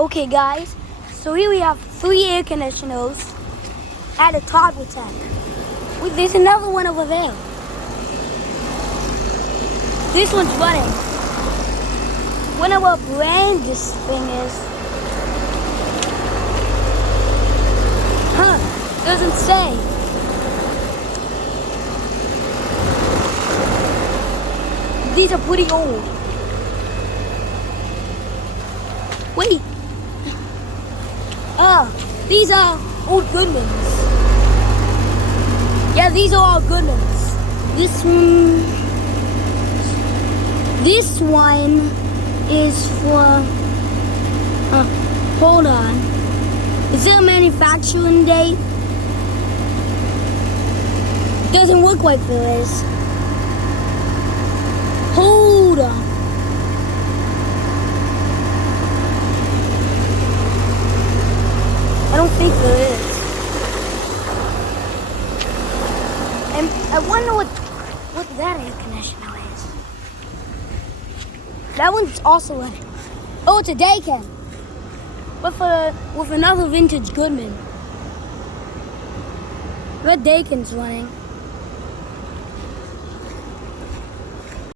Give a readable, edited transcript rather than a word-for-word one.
Okay guys, so here we have 3 air conditioners at a toggle tank. Wait, there's another one over there. This one's running. Wonder what brand this thing is. Doesn't say. These are pretty old. Wait. These are old Goodmans. Yeah, these are all Goodmans. This one is for, hold on. Is there a manufacturing date? Doesn't look like there is. Hold on. I don't think there is. And I wonder what that air conditioner is. That one's also running. Oh, it's a Daikin. With another vintage Goodman. That Daikin's running.